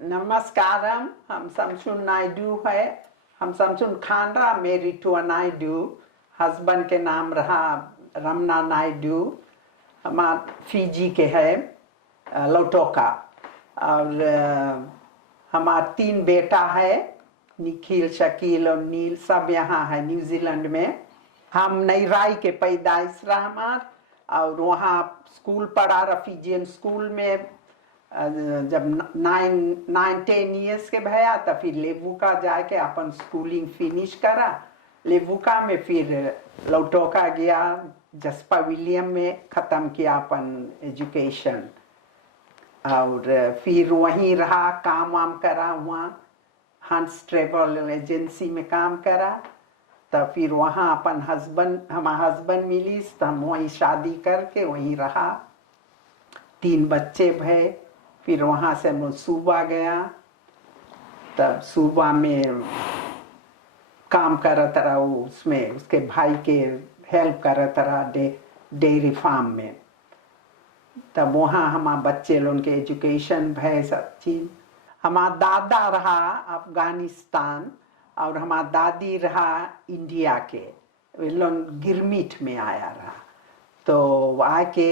Namaskaram, हम Shamsun Naidu है. हम शमसुन खान रहा, मेरी टू नायडू. हस्बैंड के नाम रहा रमना नायडू. हमार फिजी के है लवटोका. और हमार 3 बेटा है, निखिल, शकील और नील. सब यहाँ है न्यूजीलैंड में. हम नई राय के पैदाइश रहा हमार. और वहाँ स्कूल पढ़ा रहा, फिजियन स्कूल में. जब 9-10 ईयर्स के भया तो फिर लेवुका जाके अपन स्कूलिंग फिनिश करा. लेवुका में फिर लवटोका गया, जस्पा विलियम में ख़त्म किया अपन एजुकेशन. और फिर वहीं रहा, काम वाम करा वहाँ. हंस ट्रेवल एजेंसी में काम करा. तो फिर वहाँ अपन हमारा हस्बैंड मिली तो हम वहीं शादी करके वहीं रहा. 3 बच्चे भये. फिर वहाँ से हम सूबा गया. तब सूबा में काम करता रहा, उसमें उसके भाई के हेल्प करता रहा डेयरी फार्म में. तब वहाँ हमारे बच्चे लोगों के एजुकेशन भय सब चीज. हमारा दादा रहा अफगानिस्तान और हमारा दादी रहा इंडिया के. वे लोग गिरमिट में आया रहा. तो आके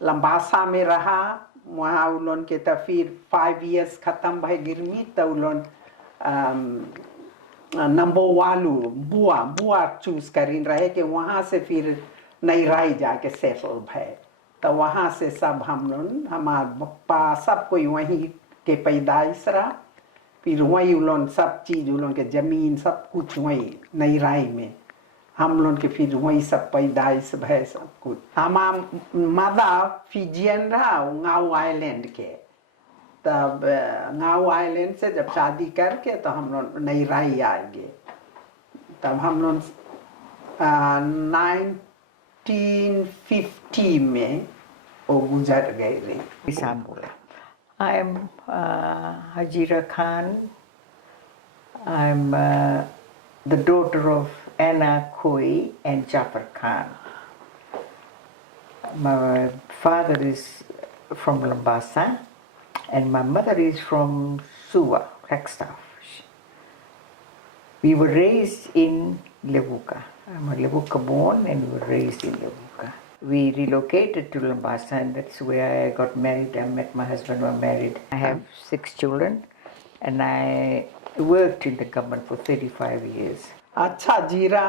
लंबासा में रहा. वहाँ उन के तो फिर 5 इयर्स ख़त्म भय गिरमिट. तो उन नंबर वालू बुआ चूज करीन रहे कि वहाँ से फिर नई राय जाके सेटल भय. तो वहाँ से सब हम लोग, हमार पप्पा सब कोई वहीं के पैदाइश रहा. फिर वहीं उन सब चीज़ उन के ज़मीन सब कुछ वहीं नई राय में हम लोग के फिर वहीं सब पैदाइश भय सब कुछ. हमार मदर फिजियन रहा गाँव आइलैंड के. तब गाँव आइलैंड से जब शादी करके तो हम लोग नई राय आ गए. तब हम लोग 1950 में वो गुजर गए रहे. किसान बोला. I am Hajira Khan. I am the daughter of Anna Koi and Jafar Khan. My father is from Lambasa and my mother is from Suva, Flagstaff. We were raised in Levuka. I'm a Levuka born and we were raised in Levuka. We relocated to Lambasa and that's where I got married. I met my husband, we were married. I have 6 children and I worked in the government for 35 years. अच्छा जीरा,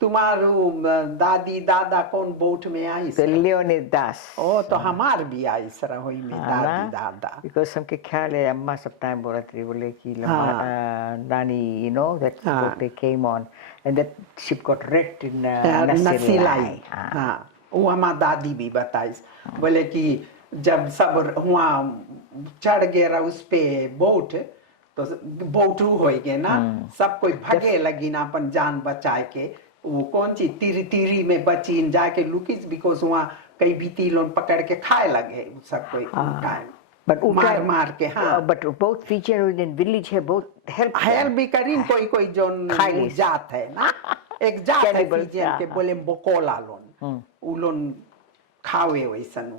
तुम्हारू दादी दादा कौन boat में आई? तो Leonidas. ओ तो हमार भी आई सर होई में दादी दादा. Because हमके ख्याल है अम्मा सब टाइम बोला थी बोले कि नानी, you know, that boat they came on and that ship got wrecked in Nasilai. हाँ, वो हमार दादी भी बताई. बोले कि जब सब वहाँ चढ़ गया उस पे बोट तो बोटू हो गए ना. सब कोई भागे लगी ना अपन जान बचाए के. वो कौन सी तीरी में बची जाके लुकिस बिकॉज वहाँ कई भी लोग पकड़ के खाए लगे सब कोई मार के. हाँ, but both Fiji and village है बहुत हेल्प भी करीन. कोई जो जात है ना, एक जात है फिजियन के बोले बोकोला लोन, वो लोग खावे वैसन.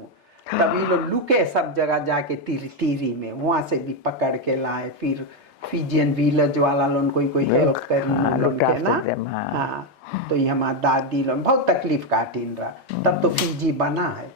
तभी लोग लुके सब जगह जाके तीरी में वहाँ से भी पकड़ के लाए. फिर फिजियन विलेज वाला लोग कोई हेल्प कर ना. हाँ, तो ये हमारा दादी लोग बहुत तकलीफ काटीन रहा. तब तो फिजी बना है.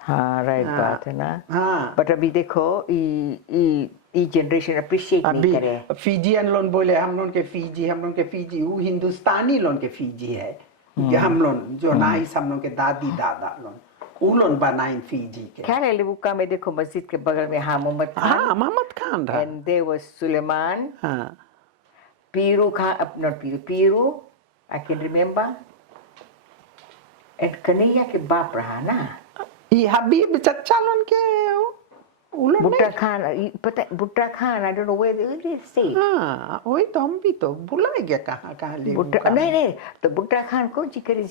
हाँ, राइट बात है ना. हाँ, बट अभी देखो ये जनरेशन अप्रिशिएट नहीं करे. फिजियन लोग बोले हम लोग के फिजी वो हिंदुस्तानी लोग के फिजी है. हम लोग जो नाइस हम लोग के दादी दादा लोग उलोन बनाइन फिजी के. क्या है लेवुका में देखो मस्जिद के बगल में मोहम्मद खान रहा. And there was Suleiman. हाँ, Piru Khan, not Piru, I can remember. And Kanhaiya के बाप रहा ना. ये हबीब चचा लोन के उलोन बुट्टा खान. पता है बुट्टा Khan, I don't know where they stay. हाँ, वही तो हम भी तो भुला गया कहाँ ले. नहीं तो बुट्टा खान कौन सी करे?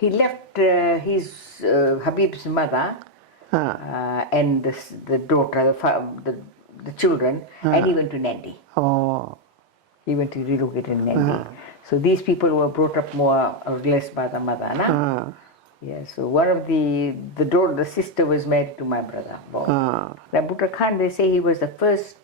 He left his Habib's mother and the daughter, the children, and he went to Nandi. Oh. He went to relocate in Nandi. So these people were brought up more or less by the mother, na? Yeah, so one of the sister was married to my brother. Now Bhutta Khan, they say he was the first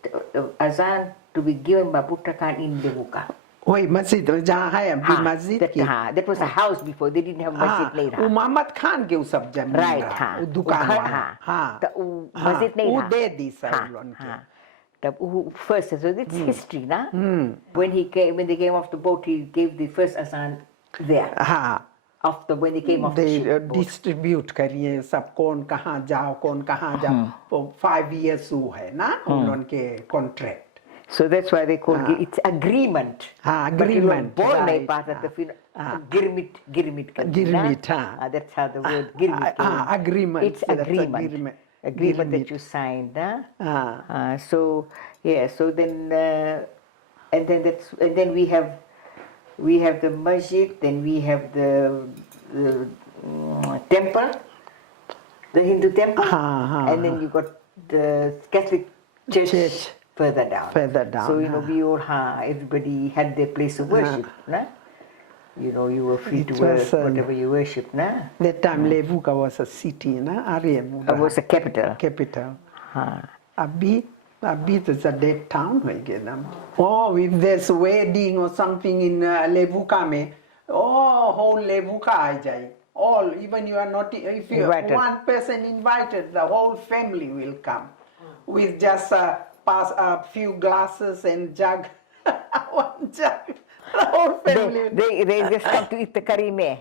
azan to be given by Bhutta Khan in Levuka. वही मस्जिद जहाँ है अभी मस्जिद की that was a house before, they didn't have masjid नहीं वो था. मोहम्मद खान के वो सब जमीन Right, रहा वो दुकान वाला हाँ तो मस्जिद नहीं वो था. दे दी सब उनके तब वो first, so it's history ना. When they came off the boat, he gave the first azan there. हाँ When they came off the ship. Distribute करिए सब कौन कहाँ जाओ वो 5 years वो है ना उनके contract. So that's why they call it, it's agreement. Agreement. Born नहीं पाता तो फिर Girmit Girmit. That's how the word Girmit came. Agreement. It's agreement. Agreement that you signed. So yeah. So then and then we have the masjid. Then we have the temple, the Hindu temple, and then you got the Catholic church. Further down. So, we all, everybody had their place of worship, nah? You were free to worship whatever you worship, nah? That time Levuka was a city, nah? It was a capital. Abhi is a dead town, oh, if there's a wedding or something in Levuka mein, whole Levuka aa jai. All, even you are not, if you one person invited, the whole family will come with just pass a few glasses and jug, one jug. The whole family. They just come to eat the curry mein.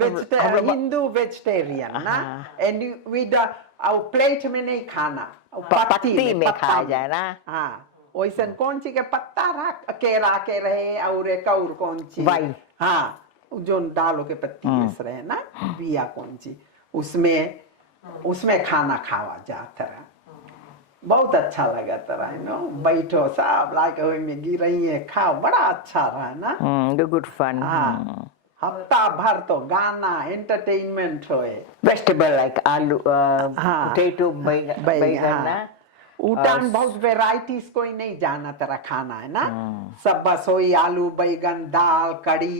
Hindu vegetarian, na? And with our plate में नहीं खाना, पत्ती में खाया जाए ना. हाँ, वैसे कौन सी के पत्ता रख के रहे और एक और कौन सी? वाई. हाँ, जो दालों के पत्ती ऐसे रहे ना, बिया कौन सी? उसमें खाना खावा जाता रहा. बहुत अच्छा लगा था बैठो सब लाके में गिर रही है खाओ बड़ा अच्छा रहा ना. The good fun. हाँ हफ्ता भर तो गाना एंटरटेनमेंट होए. Vegetable like आलू potato बैगन ना. उटान बहुत वेराइटीज कोई नहीं जाना तरह खाना है ना. सब बस वही आलू बैगन दाल कड़ी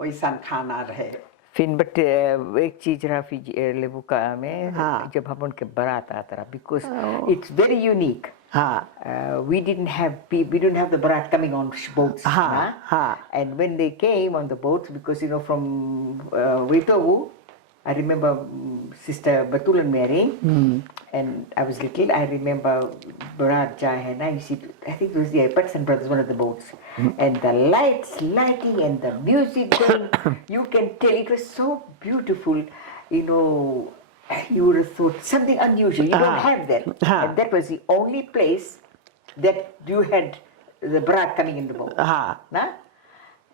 वैसा खाना रहे. फिर बट एक चीज रहा फिजी लेवुका में जब हम उनके बारात आता रहा because it's very unique. We didn't have the barat coming on boats. And when they came on the boats, because from Witovu, I remember Sister Batulan marrying, and I was little. I remember Barat Jahana. You see, I think it was the Patson brothers, one of the boats, and the lighting, and the music going. You can tell it was so beautiful. You would have thought something unusual. You don't have that, and that was the only place that you had the Barat coming in the boat. Nah?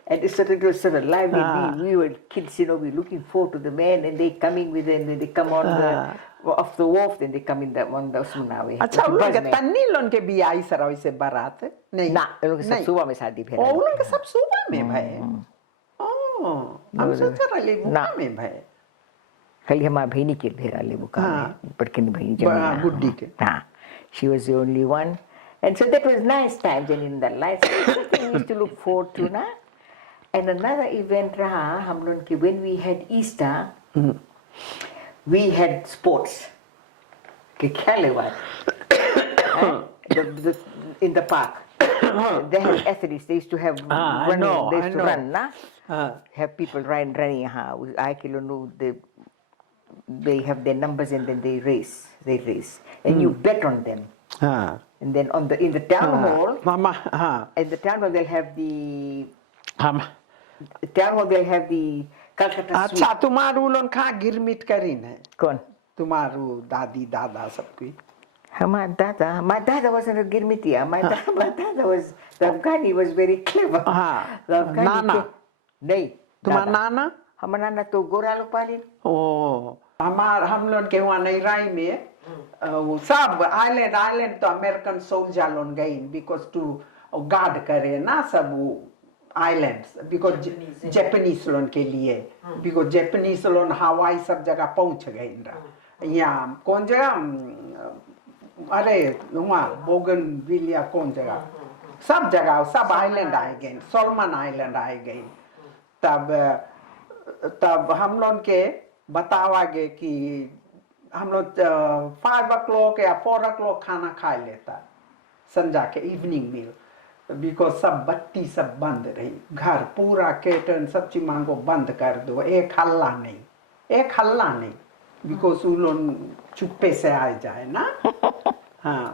And it was sort of lively. We were kids, we were looking forward to the men, and they coming with them, and they come on off the wharf, then they come in on the Sunawe. अच्छा उन लोग तन्नी लोग के भी आई sir वैसे बारात नहीं ना उन लोग सब सुबह में शादी भेजा उन लोग सब सुबह में भाई हम सोच रहे लेवुका में भाई खाली हमारी बहनी के भेजा लेवुका में पड़किन बहनी जमीन गुड्डी के she was the only one, and so that was nice times and in the life we used to look forward to na. And another event raha हम लोग के when we had Easter we had sports के ख्याल है in the park they had athletes. They used to have running. They used to run na have people running I kilo they have their numbers and then they race and you bet on them. And then in the town hall at the town hall they'll have the Calcutta sweet. अच्छा तुम्हारू लोग कहाँ गिरमिट करीन है कौन तुम्हारू दादी दादा सब कोई my dada wasn't a Girmitia. My dada was the Afghani was very clever. The Afghani नाना नहीं तुम्हारा नाना हमारा नाना तो गोरा लोग पाली. हम लोग के वहाँ नईराई में वो सब आइलैंड तो अमेरिकन सोल्जर लोग गए because to गार्ड करे ना सब वो islands because Japanese लोग के लिए because Japanese लोग हवाई सब जगह पहुंच गए यहाँ कौन जगह अरे वहाँ बोगनविलिया कौन जगह सब जगह सब आइलैंड आए गए सोलमन आइलैंड आए गए तब तब हम लोग के बतावागे कि हम लोग 5 o'clock या 4 o'clock खाना खा लेता संजा के इवनिंग मील बिकॉज सब बत्ती सब बंद रही घर पूरा केटन सब चीज मांगो बंद कर दो एक हल्ला नहीं बिकॉज वो लोग चुप्पे से आ जाए ना हाँ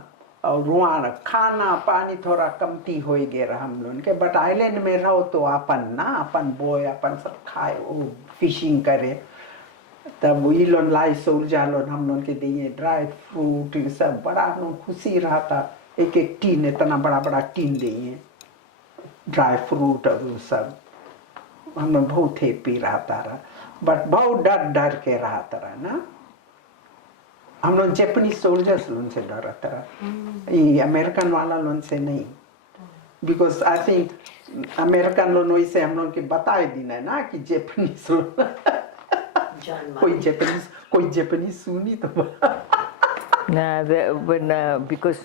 और वहाँ खाना पानी थोड़ा कमती हो गया हम लोग के बट आइलैंड में रहो तो अपन बोय अपन सब खाए वो फिशिंग करे तब वही लोग लाई सोल्जा लोग हम लोग के दिए ड्राई फ्रूट सब बड़ा हम लोग खुशी रहा था एक टीन इतना बड़ा टीन दिए ड्राई फ्रूट और वो सब हम लोग बहुत हैप्पी रहता रहा बट बहुत डर के रहता रहा ना हम लोग जापानीज सोल्जर्स लोन से डरता रहा ये अमेरिकन वाला लोन से नहीं because I think American loan वैसे हम लोग के बताए दिन है ना कि जापानीज लोन कोई जापानीज सुनी तो because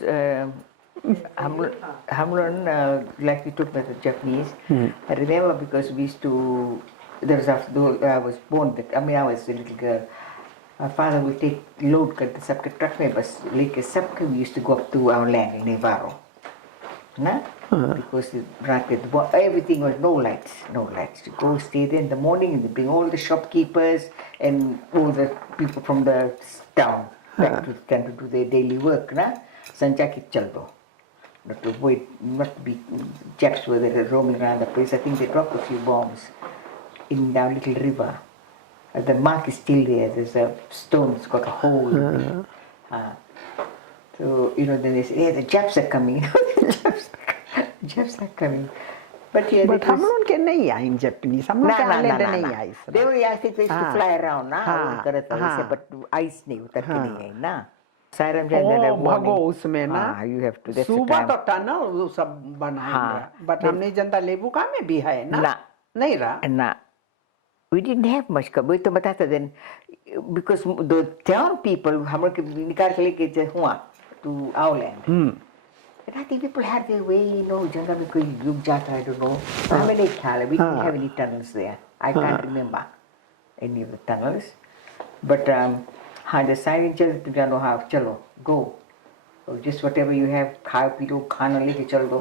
Hamlin, like we took the Japanese, I remember because we used to, there was after I was born, I was a little girl, my father would take load cut the subke truck में बस लेके सबके we used to go up to our land in Navarro, ना? Because everything was no lights. To go stay there in the morning and they bring all the shopkeepers and all the people from the town back to do their daily work, ना? संजा के चल दो. Not to wait, not to be Japs were there roaming around the place. I think they dropped a few bombs in that little river. The mark is still there. There's a stone. It's got a hole. So then they say, "Hey, the Japs are coming." Japs are coming. But yeah, but हम लोग के नहीं आए Japanese. हम लोग के island नहीं आए. They were, I think, they used to fly around, ना? But ice नहीं उतर के नहीं आए, ना? Siren भगो उसमें ना. You have to. सुबह तो टनल वो सब बनाएंगे. But हमने जनता लेवुका में भी है ना? नहीं रहा. ना. We didn't have much. वही तो बताता then, because the town people हम लोग निकाल के लेके हुआ to our land. And I think people had their way, जंगल में कोई डूब जाता है, I don't know. हमें नहीं ख्याल है. We didn't have any tunnels there. I can't remember any of the tunnels. But the siren चलो go. So just whatever you have, खाओ पी लो, खाना लेके चल दो.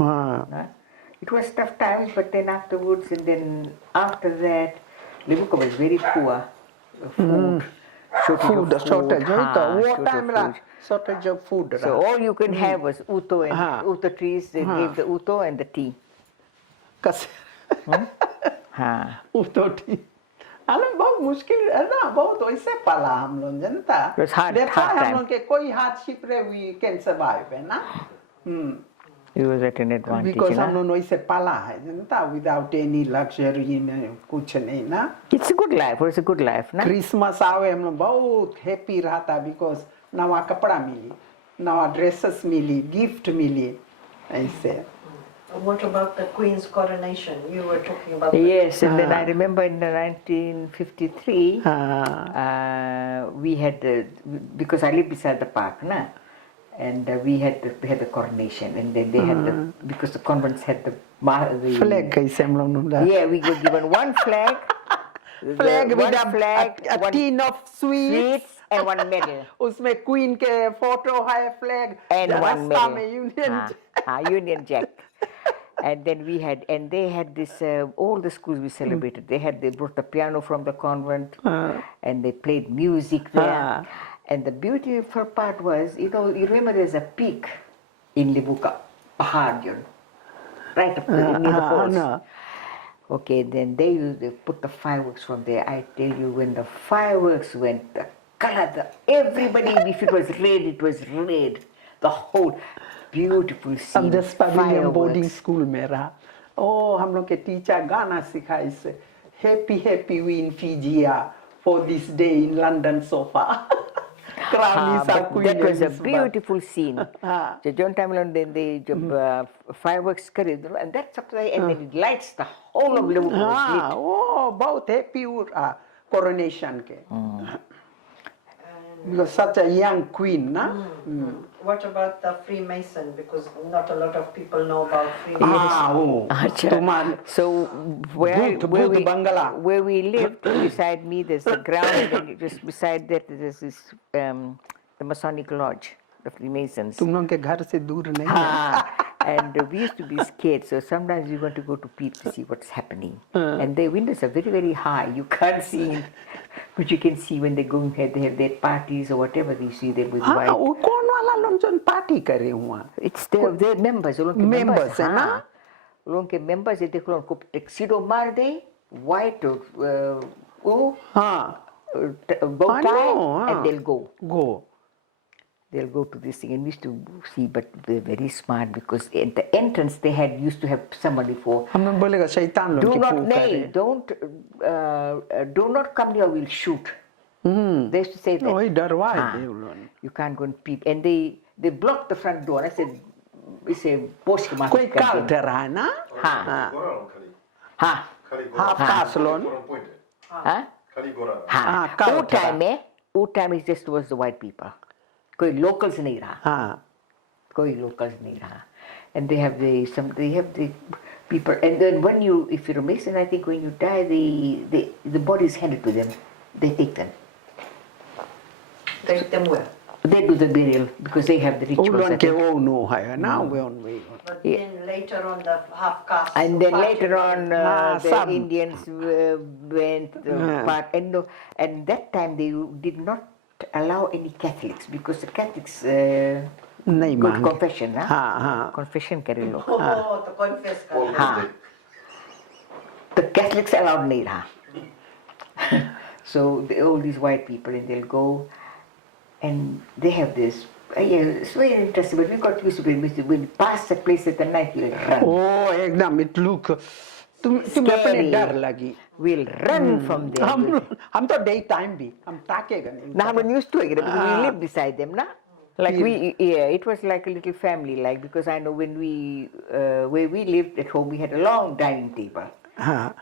It was tough times, but then afterwards, and then after that, Levuka was very poor. Shortage of food. So all you can have was uto and uto trees. They gave the uto and the tea. उतो T हम बहुत मुश्किल है ना बहुत वैसे पाला हम लोग जनता हम लोग के कोई हार्डशिप रे वी कैन सर्वाइव है ना It was at an advantage. Because हम लोग वैसे पाला है जनता without any luxury कुछ नहीं ना. It's a good life. It's a good life, ना. क्रिसमस आवे हम लोग बहुत हैप्पी रहता because नवा कपड़ा मिली, नवा ड्रेसेस मिली, गिफ्ट मिली ऐसे. What about the Queen's coronation? You were talking about. Yes, and then I remember in 1953, we had because I lived beside the park, na, and we had the coronation, and then they had because the convents had the flag. Yeah, we were given one flag. Flag with a tin of sweets and one medal. उसमें Queen के photo है flag and one medal. Union Jack. And then they had this, all the schools we celebrated, they brought the piano from the convent, and they played music there. And the beautiful part was, you remember there's a peak in Levuka, Pahad, right up near the falls. Okay, then they put the fireworks from there. I tell you, when the fireworks went, the color, everybody, if it was red, the whole... Beautiful scene. This pavilion boarding school में रहा. हम लोग के teacher गाना सिखाए से happy we in Fiji for this day in London so far. That was a beautiful scene. So John Tamlin then they fireworks करे and that's up there and then it lights the whole of Levuka. बहुत happy coronation के. Because such a young queen, na? What about the Freemason? Because not a lot of people know about Freemasons. Oh, Acha. So Booth Bangala. where we lived, beside me there's a ground, and then just beside that there's this the Masonic Lodge, the Freemasons. तुम लोग के घर से दूर नहीं है. And we used to be scared, so sometimes we want to go to peep to see what's happening. And the windows are very, very high. You can't see, but you can see when they're going ahead, they have their parties or whatever. You see them with white. हाँ, वो कौन वाला लोग जो party करे हुआ? It's their members. Members है ना? लोगों के members है, देखो उनको tuxedo मार दे, white वो bow tie, and they'll go. They'll go to this thing, and we used to see, but they're very smart because at the entrance they used to have somebody for. हम लोग बोलेगा शैतान लोग Do की not Puja nay, do not come near, we'll shoot. They used to say that. वही डरवाए थे उन लोगों ने. You can't go and peep, and they blocked the front door. I said, इसे पोस्ट के मार. कोई काल डर रहा है ना? हाँ. Half caste लोग. हाँ. हाँ. वो time is just was the white people. कोई locals नहीं रहा. हाँ. कोई locals नहीं रहा. And they have the people, and then if you're a Mason, I think when you die, the body is handed to them. They take them. Take them where? They do the burial because they have the rituals. उन के वो no है ना, we. But then later on the half caste. And then later on, the some. Indians went part, and that time they did not allow any Catholics because the Catholics नहीं go to मांगे. confession, ना? हाँ. Confession करे लोग. Oh, to confess. हाँ. The Catholics allowed नहीं रहा. So all these white people, and they'll go, and they have this. It's very interesting, but we got used to it. When we pass the place at the night, we'll run. Oh, एकदम it look. तुम्हें अपने डर लगी. We'll run from there. हम तो day time भी हम ताकेगा नहीं. Now I'm used to it because we live beside them, na. Like it was like a little family, like because I know when where we lived at home, we had a long dining table,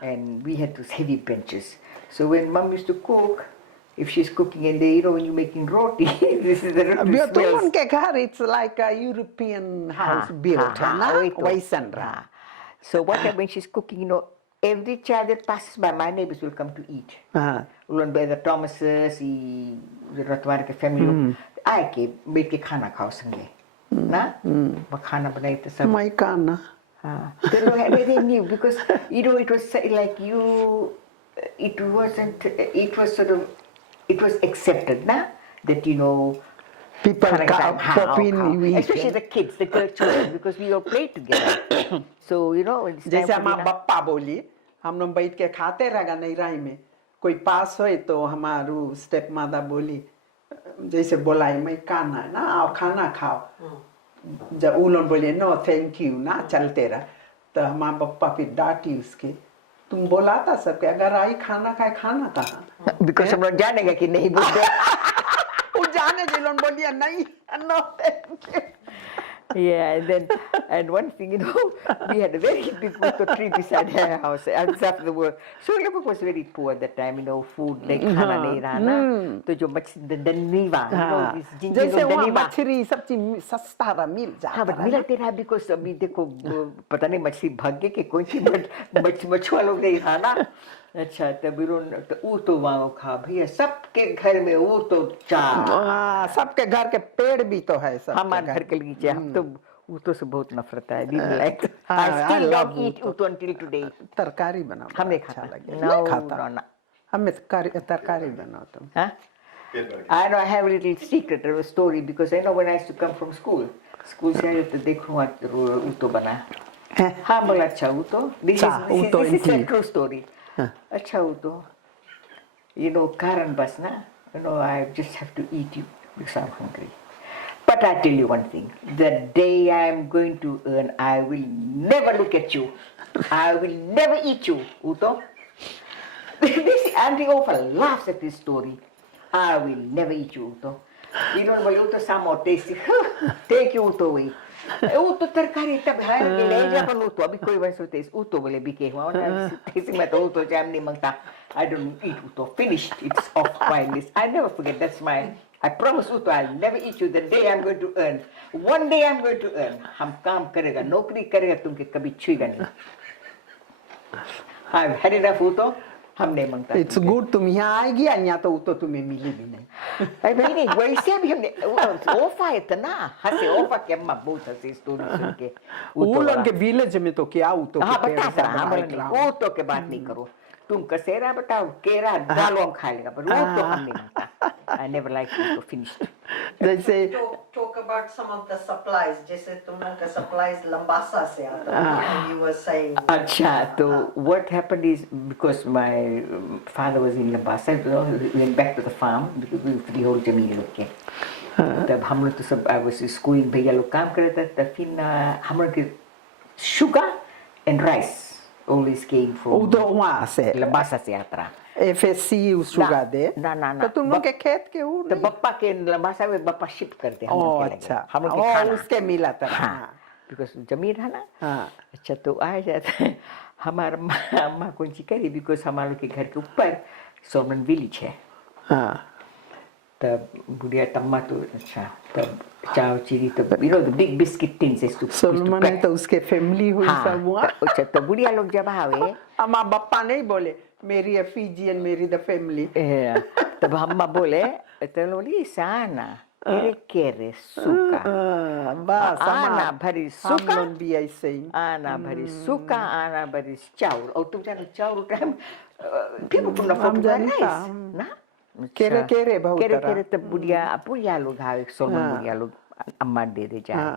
and we had those heavy benches. So when Mom used to cook, if she's cooking and when you're making roti, this is the roti smells. उनके घर it's like a European house built, ना वैसन रहा. So what happens when she's cooking, every child that passes by, my neighbors will come to eat. The Thomases, the Ratwar family, I came, make a खाना खाओ संगे, ना? वो खाना बनाए तो सब. My खाना. They knew because it was like it wasn't. It was sort of. It was accepted, na, that people pop in, especially the kids, the girl children, because we all played together. So जैसे हमारा बप्पा बोली, हम लोग बैठ के खाते रहेगा नैराई में, कोई पास होए तो हमारू स्टेप माता बोली, जैसे बोलाई मैं खाना है ना, आओ खाना खाओ. जब वो लोग बोले नो थैंक यू ना चलते रहा, तो हमारा बप्पा फिर डांटी उसके. तुम बोला था सबके अगर आई खाना खाए खाना कहाँ? Because हम लोग जानेगा कि नहीं बोलते. वो जाने के लोग बोलिया नहीं, no thank you. Yeah, and one thing, we had a very big Uto tree beside her house, after the war. So Levuka was very poor at that time, food like खाना नहीं रहा ना, तो जो मछली दनीवा, जैसे वहाँ मछली सब चीज सस्ता रहा मिल जाता. हाँ, but मिलते रहा because अभी देखो पता नहीं मछली भाग्य के कौन सी मछुआ लोग नहीं रहा ना. अच्छा तभी वो तो वहाँ खा भैया सबके घर में वो तो चार. सबके घर के पेड़ भी तो है सब. हमारे घर के नीचे हम तो ऊतो से बहुत नफरत है. Like I still don't eat ऊतो until today. तरकारी बनाओ. हमने खाता. नहीं खाता. हमें तरकारी बनाओ. हाँ? I know I have a little secret, a story, because I know when I used to come from school से आए तो देखो ऊतो बना. हाँ बोला अच्छा ऊतो. This is a true story. अच्छा ऊतो. कारण बस ना. I just have to eat you because I'm hungry. But I tell you one thing, the day I am going to earn, I will never look at you. I will never eat you, Uto. This Auntie Ofa laughs at this story. I will never eat you, Uto. Uto some more tasty. Take you, Uto, away. Uto terkari tab hai ke le ja pan Uto abhi koi वैसे taste Uto बोले भी के हुआ ना tasting में तो Uto jam नहीं मांगता. I don't eat Uto. Finished. It's off my list. I never forget. That's my I promise Uto I'll never eat you the day I'm going to earn. One day I'm going to earn. हम काम करेगा, नौकरी करेगा, तुमके कभी छुएगा नहीं. I've had enough Uto. हम नहीं मांगता. It's good तुम यहाँ आएगी यहाँ तो उतो तुम्हें मिली भी नहीं. अरे भाई नहीं वैसे भी हमने ओफा इतना हंसे ओफा के अम्मा बहुत हंसी स्टोरी सुन के. उलों के विलेज में तो क्या उतो हाँ बता सर हाँ बोलेंगे उतो के बात नहीं करो. तुम कसेरा बताओ केरा दालों खा लेगा पर उतो हम नहीं मांगता. I never liked it. Finished. जैसे talk about some of the supplies. जैसे तुम लोग का supplies लंबासा से आता है. You were saying. अच्छा तो what happened is because my father was in Lambasa, we went back to the farm because we freehold जमीन लोग के. तब हम लोग तो सब I was schooling भैया लोग काम कर रहे थे. तब फिर हम लोग के sugar and rice always came from उतो वहाँ से Lambasa से यात्रा. FSC उसुगा दे ना तो तुम लोग के खेत के वो तो बप्पा के लंबासा में बप्पा शिप करते हम लोग के अच्छा हम लोग के खाना उसके मिला था हाँ बिकॉज जमीन है ना हाँ अच्छा तो आ जाता है हमारा अम्मा कौन सी करी बिकॉज हमारे के घर के ऊपर सोमन विलेज है हाँ तब बुढ़िया तम्मा तो अच्छा तब चाव चीनी तब you know the big biscuit tins is to Solomon है तो उसके फैमिली हुई सब हुआ अच्छा तो बुढ़िया लोग जब आवे अम्मा बप्पा नहीं बोले मेरी है फीजियन मेरी द फैमिली तब अम्मा बोले तो लोली साना केरे सुका बस आना भरी सुका हम भी ऐसे ही आना भरी सुका आना भरी चाउर और तुम जानो चाउर time people from the farm ना केरे केरे बहुत केरे केरे तब बुढ़िया लोग आवे सोलमन बुढ़िया लोग अम्मा दे जाए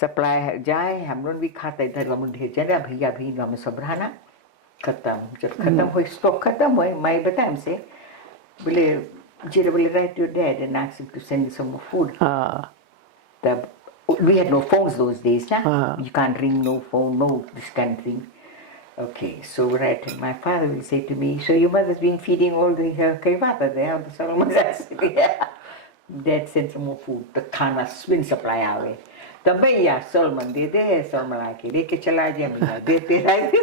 सप्लाई जाए हम लोग भी खाते इधर हम ढेर जरा भैया भी हम सब रहना खत्म जब खत्म हो स्टॉक खत्म हो मैं बताया हमसे बोले जीरो बोले write to your dad and ask him to send you some more food. तब we had no phones those days ना you can't ring no phone no this kind of thing. Okay, so right, my father will say to me, so your mother's been feeding all the kaivata there on the Solomon's yeah. Dad sent some more food, the खाना swing supply आवे. तब भैया Solomon दे दे Solomon आके लेके चला जाए भैया देते रहते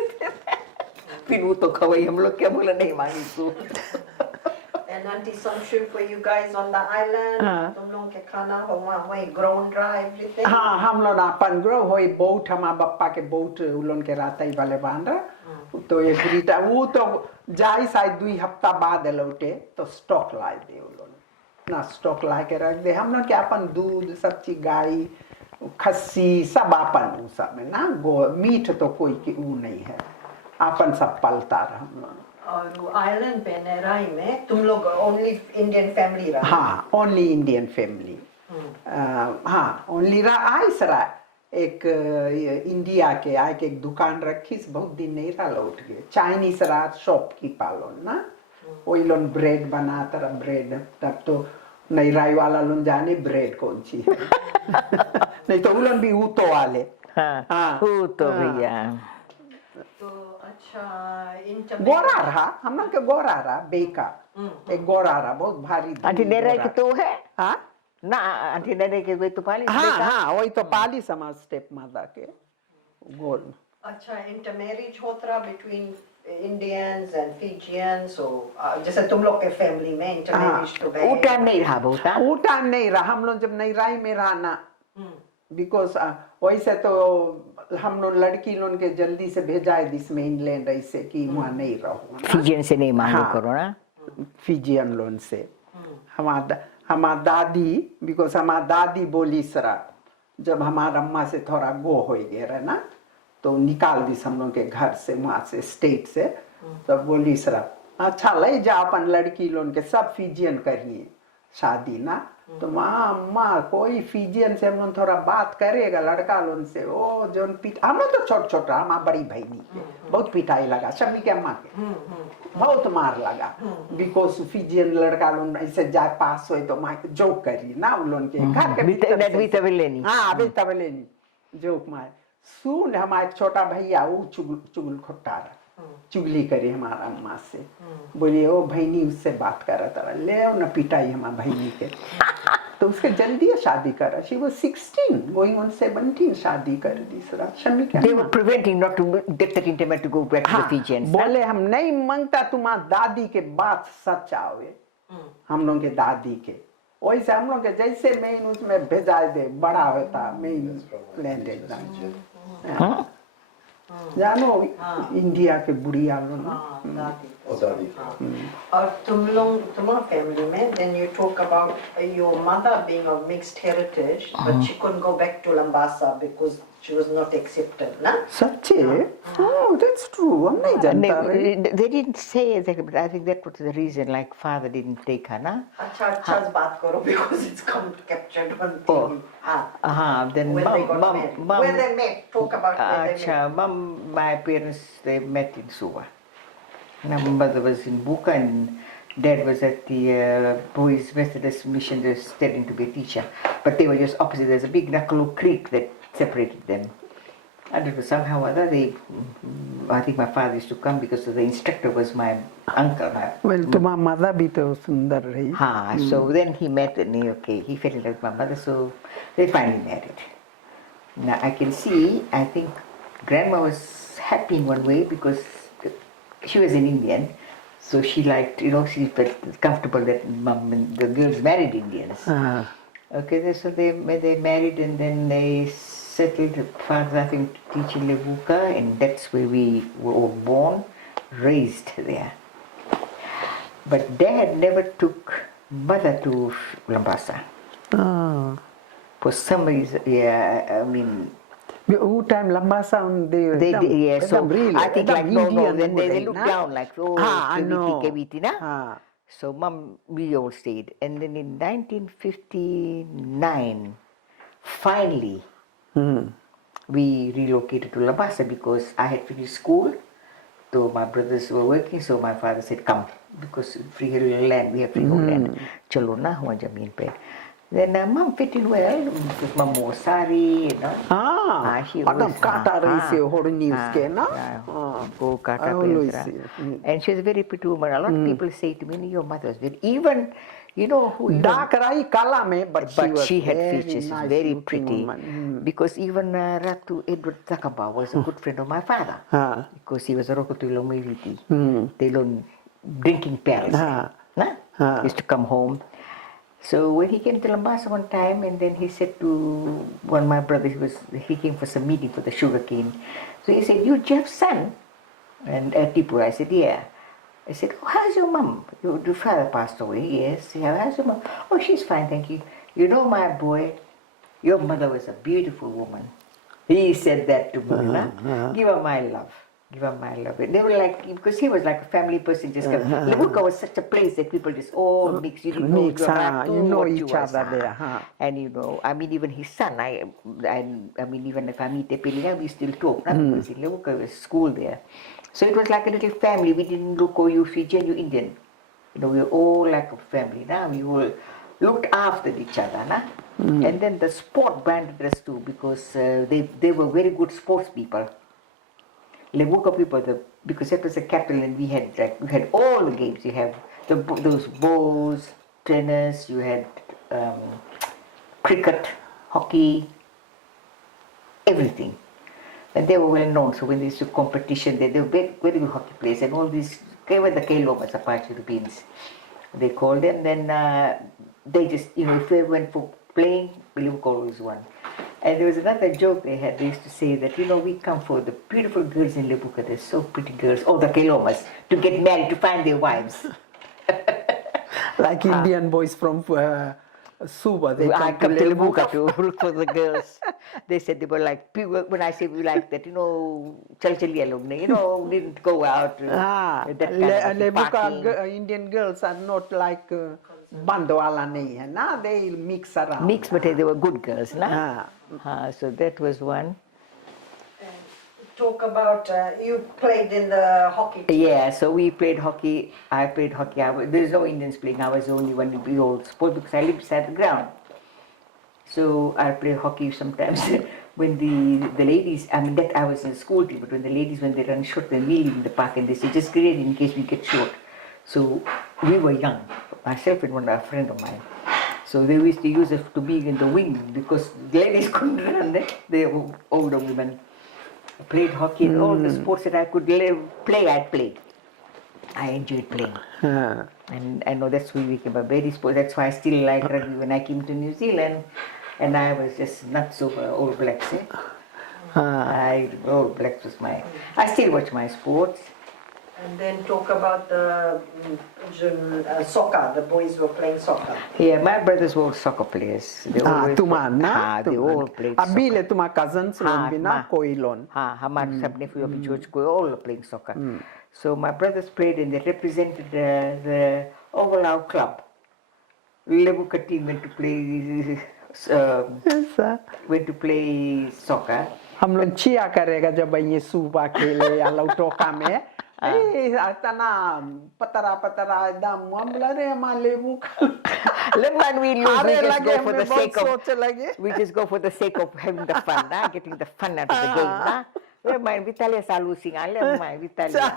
फिर वो तो खवाई हम लोग क्या बोला नहीं मांगी तो And auntie some shrimp for you guys on the island. तुम लोग के खाना हो वहाँ वही grown dry everything. हाँ हम लोग अपन ग्रो होई बोट हमारे बप्पा के बोट उलों के रात ही वाले बांधरा तो ये ग्रीटा वो तो जाई शायद 2 हफ्ता बाद लौटे तो स्टॉक लाए दे उलों ना स्टॉक ला के रख दे हम लोग के अपन दूध सब चीज गाय खस्सी सब अपन सब में ना गो मीट तो कोई की वो नहीं है अपन सब पलता रहा हम लोग और आइलैंड पे नराई में तुम लोग ओनली इंडियन फैमिली रहा हाँ ओनली इंडियन फैमिली हाँ ओनली रहा आइस रहा एक इंडिया के आए के एक दुकान रखी बहुत दिन नहीं रहा लौट गए चाइनीज रहा शॉप की पालोन ना वही लोन ब्रेड बनाता रहा ब्रेड तब तो नहीं राई वाला लोन जाने ब्रेड कौन सी है नहीं तो उलन भी ऊतो वाले हाँ ऊतो भैया तो अच्छा गोरा रहा हम लोग के गोरा रहा बेका एक गोरा रहा बहुत भारी आंटी नेरे के तो है हाँ ना आंटी नेरे के वे तो पाली हाँ वही तो पाली समाज स्टेप माता के गोल अच्छा इंटरमैरिज होता रहा between Indians and Fijians or जैसे तुम लोग के फैमिली में इंटरमैरिज तो वो टाइम नहीं रहा बहुत वो टाइम नहीं रहा हम लोग जब नहीं राई में रहना बिकॉज वैसे तो हम लोग लड़की लोग के जल्दी से भेजाए दिस में इंग्लैंड ऐसे कि वहाँ नहीं रहो फिजियन से नहीं मांगो करो ना फिजियन लोन से हमारा दादी बिकॉज हमारा दादी बोली सरा जब हमारा अम्मा से थोड़ा गो हो गया ना तो निकाल दी हम लोग के घर से वहाँ से स्टेट से तब बोली सरा अच्छा ले जा अपन लड़की लोग के सब फिजियन करिए शादी ना तो माँ कोई फिजियन से हम लोग थोड़ा बात करेगा लड़का लोग से ओ जो हम लोग तो छोट छोटा हमारा बड़ी बहनी के बहुत पिटाई लगा शमी के अम्मा के बहुत मार लगा बिकॉज फिजियन लड़का लोग ऐसे जाए पास हो तो माँ जोक करिए ना उन लोग के घर के हाँ अभी तब लेनी जोक मार सुन हमारे छोटा भैया वो चुगल खुट्टा चुगली करे हमारा अम्मा से बोलिए ओ बहनी उससे बात कर रहा था ले आओ ना पिटाई हमारा बहनी के तो उसके जल्दी शादी करा she was 16 going on 17 शादी कर दी सरा शमी क्या they were preventing not to get that intimate to go back to the Fijians बोले हम नहीं मांगता तुम्हारा दादी के बात सच आवे हम लोग के दादी के वैसे हम लोग के जैसे मेन उसमें भेजा दे बड़ा होता मेन प्लेन एकदम जानो इंडिया के बुढ़िया लोग दादी और तुम लोग फैमिली में then you talk about your mother being of mixed heritage but she couldn't go back to Lambasa because she was not accepted ना सच्चे oh that's true हम नहीं जानता They didn't say exactly, but I think that was the reason. Like father didn't take her, na? अच्छा बात करो because it's come captured on TV. Then when they got married. When they met, talk about when they met. My parents they met in Suva. My mother was in Buka and dad was at the Boys Methodist Mission, just studying to be a teacher. But they were just opposite. There's a big Nakalo Creek that separated them. And it was somehow or other, I think my father used to come because the instructor was my uncle. Well, to my mother bhi to sundar rahi. So then he met and he fell in love with my mother, so they finally married. Now I can see, I think grandma was happy in one way because she was an Indian, so she liked, she felt comfortable that mom and the girls married Indians. So they married and then they settled. Father, I think, to teach in Levuka, and that's where we were all born, raised there. But dad never took mother to Lambasa. For some reason, I mean. Who time Lambasa so really, I think like Indian then they look down like Keviti, na? So mom, we all stayed. And then in 1959, finally, we relocated to Lambasa because I had finished school. So my brothers were working, so my father said, come, because freehold land, we have freehold land. Chalo na, huwa jameen pe. Then mom fit in well, because mom wore sari, she Adam kata rahi hodu news ke na. Go kata and she was a very pretty woman. A lot of people say to me, your mother was very, even, dark rahi kala mein, but she had very features, nice very pretty. Woman. Because even Ratu Edward Takaba was a good friend of my father. Because he was a Rokotulo Miriti. They learned drinking pairs. Used to come home. So when he came to Lambasa one time, and then he said to one of my brothers, he came for some meeting for the sugar cane. So he said, you Jeff's son? And Tipu, I said, yeah. I said, oh, how's your mom? Your father passed away. Yes. Yeah, how's your mom? Oh, she's fine, thank you. You know, my boy, your mother was a beautiful woman. He said that to me. Give her my love. Give her my love. And they were like, because he was like a family person. Just Levuka was such a place that people just all mix. You didn't know each other there. And I mean, even his son, I mean, even if I meet Tepelia, we still talk. Because in Levuka was school there. So it was like a little family. We didn't look, oh, you Fijian, you Indian. We were all like a family. We all looked after each other. And then the sport banded us too, because they were very good sports people. Levuka people, because that was the capital, and we had all the games. You have those bowls, tennis. You had cricket, hockey, everything. And they were well known. So when they used to competition, they were very, very good hockey players, and all these came with the Kailomas, apart Philippines. They called them. Then they just, if they went for playing, Levuka always won. And there was another joke they had. They used to say that, we come for the beautiful girls in Levuka. They're so pretty girls, all the Kailomas, to get married, to find their wives. Like Indian boys from Suva, they come to Levuka to look for the girls. They said they were like, when I say we like that, Chalchali alumni, didn't go out. Levuka Indian girls are not like Bandwala nahi, they mix around. Mix, but they were good girls, so that was one. Talk about, you played in the hockey team. Yeah, so we played hockey. I played hockey. There's no Indians playing. I was the only one to be old sport because I lived beside the ground. So I played hockey sometimes. When the ladies, that I was in the school team, but when the ladies, when they run short, they kneel in the park and they say, just get in case we get short. So we were young, myself and a friend of mine. So they used to use us to be in the wing because the ladies couldn't run. They were older women. I played hockey and all the sports that I could play, I'd played. I enjoyed playing. हाँ And I know that's why we became a very sport. That's why I still like rugby when I came to New Zealand. And I was just not so All Blacks. All Blacks was my. I still watch my sports. And then talk about the soccer. The boys were playing soccer. Yeah, my brothers were all soccer players. They always they all played soccer. अभी ले तुम्हारे cousins लोग भी ना कोई लोग. हाँ, हमारे सब nephew अभी George को all playing soccer. So my brothers played and they represented the overall club. Levuka team went to play soccer. हम लोग चिया करेगा जब ये सुबह खेले या लौटोका में तना पतरा एकदम मामला रे हमारे When we lose, we just go for the sake of having the fun, getting the fun out of the game. Lemman Vitalia selalu singa, lemman Vitalia.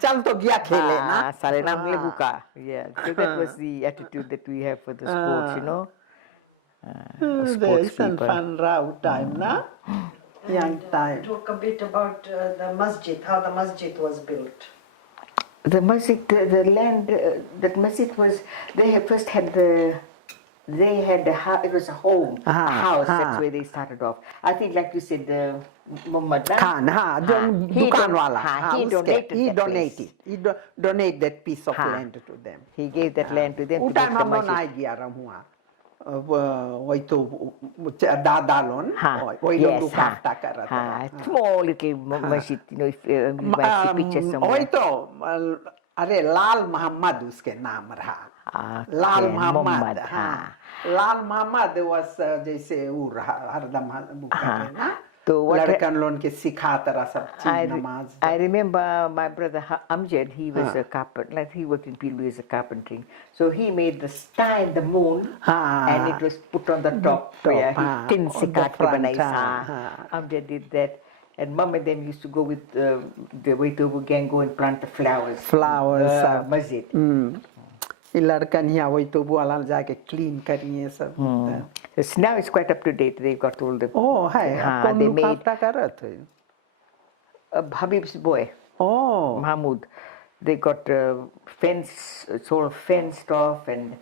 चल तो गया खेले ना Salenam Levuka. Yeah, so that was the attitude that we have for the sports, you know. Sports people. Fun route time, na? Young time. Talk a bit about the masjid, how the masjid was built. The masjid, the land, that masjid was, they had first had it was a home, a house, that's where they started off. I think like you said, Muhammad Khan, he donated that piece of land to them. He gave that land to them. Utam हम लोग नहीं गया रहूँगा. वही तो दादा loan वही लोग दुकानता कर रहा था. Small little masjid, you know, if you might see pictures somewhere. वही तो अरे लाल मोहम्मद उसके नाम रहा. लाल मोहम्मद हाँ. लाल मोहम्मद was जैसे वो रहा हरदम बुखार ना. लड़कन लोन के सिखाता रहा सब चीज नमाज. I remember my brother Amjad, he was a carpenter, like he worked in Pilu as a carpentering. So he made the star and the moon and it was put on the top where he tin sikat banai. Amjad did that. And Mama then used to go with the Waitobu gang, go and plant the flowers. Masjid. लड़कन यहाँ वही तो वो अलग जाके clean करिए सब. Now it's quite up to date. They've got all the. Oh, है. कौन they लोग made. खाता कर रहे थे? Habib's boy. Oh. Mahmoud. They got it's all fenced off and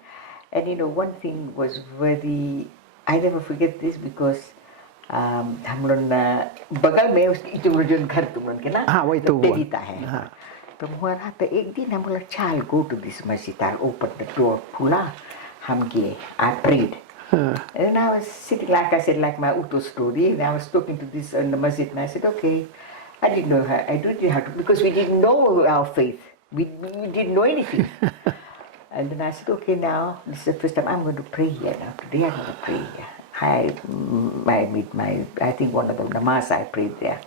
you know one thing was very. I never forget this because हम लोग बगल में उसकी जो घर तुम लोग के ना. हाँ वही तो हुआ. है. तो हमारा तो एक दिन हम बोला child go to this masjid. I opened the door pula. हम गए. I prayed. And then I was sitting like I said like my Uto story. And I was talking to this in the masjid and I said okay. I didn't know how. I didn't have to because we didn't know our faith. We didn't know anything. And then I said okay now this is the first time I'm going to pray here now. Today I'm going to pray here. I think one of them namaz I prayed there.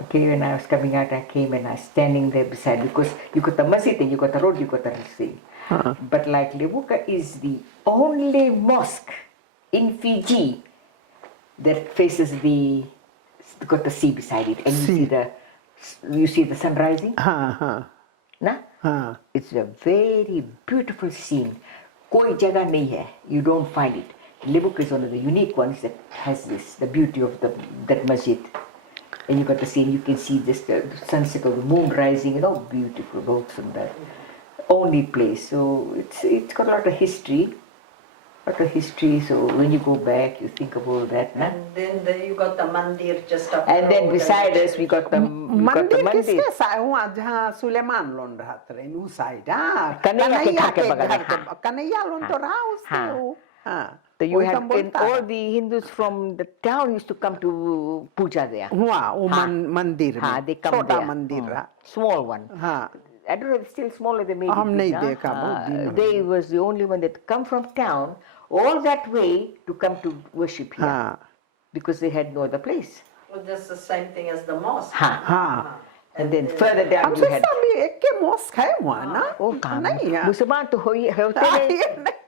Okay, when I was coming out, I came and I was standing there beside because you got the masjid and you got the road, you got the thing. But like Levuka is the only mosque in Fiji that faces got the sea beside it, and you see the sun rising. Na? It's a very beautiful scene. Koi jaga nahi hai, you don't find it. Levuka is one of the unique ones that has the beauty of that masjid. And you got the scene, you can see this, the sunset of the moon rising, you know, beautiful boats from the only place. So it's got a lot of history. So when you go back, you think of all that. And then you got the mandir just up. And then beside us, we got the mandir. किसके side वहाँ जहाँ Suleman loan रहा था इन उस side Kanhaiya के बगल Kanhaiya loan तो रहा उसके So you had all the Hindus from the town used to come to puja there. वो मंदिर में they come छोटा there. मंदिर रहा. Small one. I don't know if it's still smaller than maybe. हम नहीं देखा बहुत दिन. They was the only one that come from town all that way to come to worship here. Because they had no other place. Well, that's the same thing as the mosque. And then further down you had. हमसे सब एक के mosque है वहाँ ना? ओ कहाँ? मुसलमान तो होते नहीं.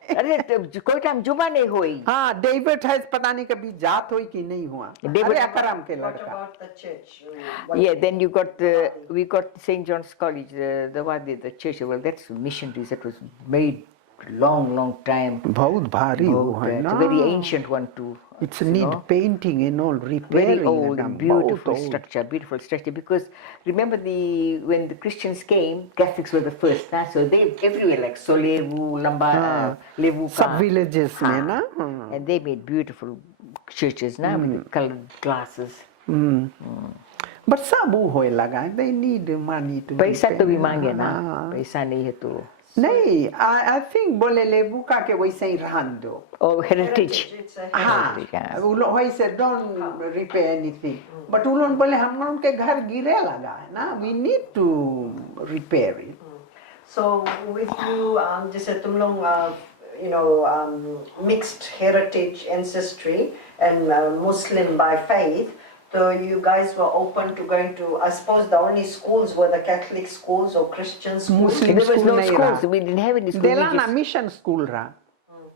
अरे कोई टाइम जुमा नहीं हुई. हाँ, डेविड है पता नहीं कभी जात हुई कि नहीं हुआ. अरे अकरम के लड़का. What about the church? Yeah, then you got we got St. John's College, the church. Well, that's missionaries. That was made long time. बहुत भारी वो है ना. It's a very ancient one too. It's need painting and all, repairing. Very old, and beautiful बहुत old. structure. Because remember when the Christians came, Catholics were the first, nah? So they everywhere like Solevu, Levuka. Sub villages में ना. And they made beautiful churches, nah, with colored glasses. But सब वो होए लगा. They need money to. पैसा तो भी repair. मांगे ना, पैसा नहीं है तो. नहीं, I think बोले लेवुका के वैसे ही रहन दो. Oh, heritage. It's a हाँ, yeah. वो लोग वैसे don't repair anything. But वो लोग बोले हम लोग के घर गिरे लगा है ना. We need to repair it. So with you, जैसे तुम लोग mixed heritage ancestry and Muslim by faith, so you guys were open to going to, I suppose the only schools were the Catholic schools or Christian schools? Muslim There was school no नहीं schools, रहा. we didn't have any schools. देलाना mission school रहा.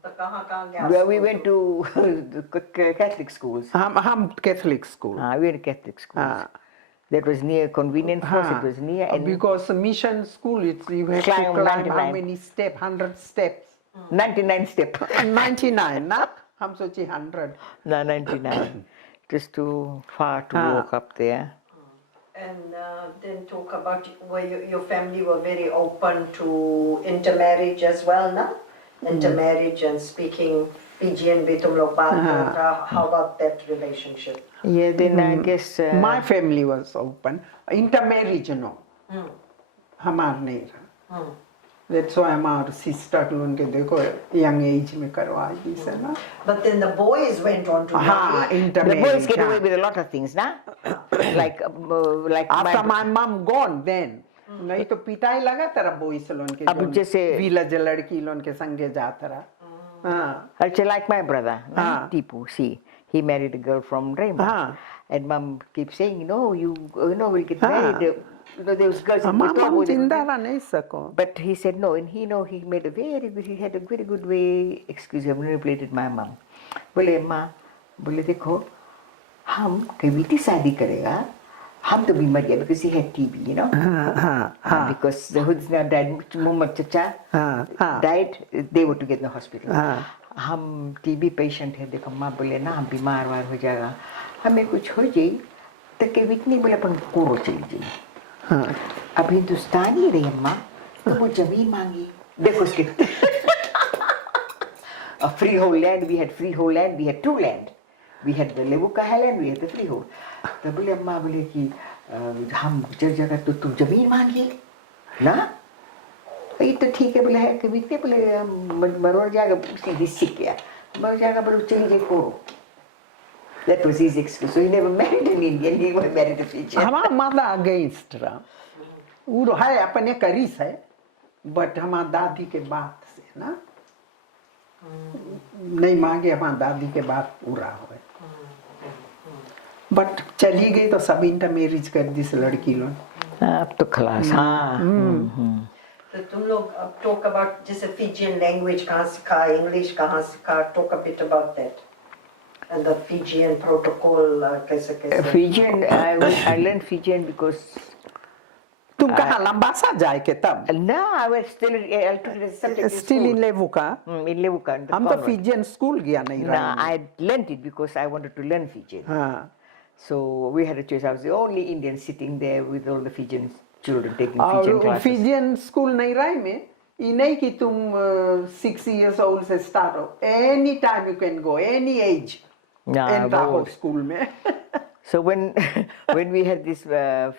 तो कहाँ गया? Well, we went to the Catholic schools. हम Catholic school. We went to Catholic schools. That was near convenient for us, it was near. And Because mission school, it's you have Climb to climb how 99. many steps? 100 steps. 99 step. 99 ना? हम सोचे 100. No, 99. Just too far to walk up there. And then talk about where your family were very open to intermarriage as well, no? Intermarriage and speaking Fijian भी तुम लोग बात करता. How about that relationship? Yeah, then I guess... My family was open. Intermarriage, no. हमार नहीं रहा. That's why हमार sister लोगों के देखो young age में करवाई से ना. But then the boys went on to हाँ, marry. the intermarriage. boys get away हाँ. with a lot of things, nah? like After my mom gone, then नहीं तो पिटाई लगा तेरा boys लोगों के. अब जैसे- village लड़की लोगों के संगे जाता रहा. हाँ. Actually, like my brother, Ah. Tipu, see, he married a girl from Raymond. Ah. And mom keeps saying, no, you will get Ah. married. Those girls in हमार Butterworth, मम they will जिंदा get- रहा नहीं सको. But he said no, and he made he had a very good way, excuse me, manipulated my mom. बोले माँ, बोले देखो, हम कभी भी शादी करेगा, हम तो बीमार गया because he had TB, you know. Because the hoods now died, Muhammad Chacha died, they were together in the hospital. हम TB patient है, देखो माँ बोले ना हम बीमार वार हो जाएगा, हमें कुछ हो जाए, तो कभी नहीं बोले अपन कोरो चली जाए. अब हिंदुस्तानी रही अम्मा तो वो जमीन मांगी देखो उसके a freehold land, we had freehold land, we had two land, we had the Levuka land, we had the freehold. तो बोले अम्मा बोले कि हम जगह तो तुम जमीन मांगी ना, ये तो ठीक है बोले है कभी नहीं बोले मरोड़ जाएगा सीधी सीख गया मर जाएगा बोले चली जाए को. That was his excuse. So he never married an Indian, he married a Fijian. हमारा mother against रहा. वो है अपने करीस है, but हमारा दादी के बात से ना नहीं मांगे हमारा दादी के बात पूरा हुए. But चली गई तो सब इंटरमैरिज कर दी से लड़की लोग. अब तो खलास हाँ. तो तुम लोग talk about जैसे Fijian language कहाँ सीखा, English कहाँ सीखा, talk a bit about that. And the Fijian protocol कैसे कैसे. Fijian, I learned Fijian because तुम कहाँ लंबासा जाए के तब? no, I was still I took it as a subject in Still in school. Levuka. In Levuka. in the हम तो convent. Fijian school गया नहीं No, रहा. I learned it because I wanted to learn Fijian. हाँ. So we had a choice. I was the only Indian sitting there with all the Fijian children taking Fijian और classes. Fijian school नहीं रहे में ये नहीं कि तुम 6 years old से start हो. Any time you can go, any age. Yeah, enter I हो was. school में. So when we had this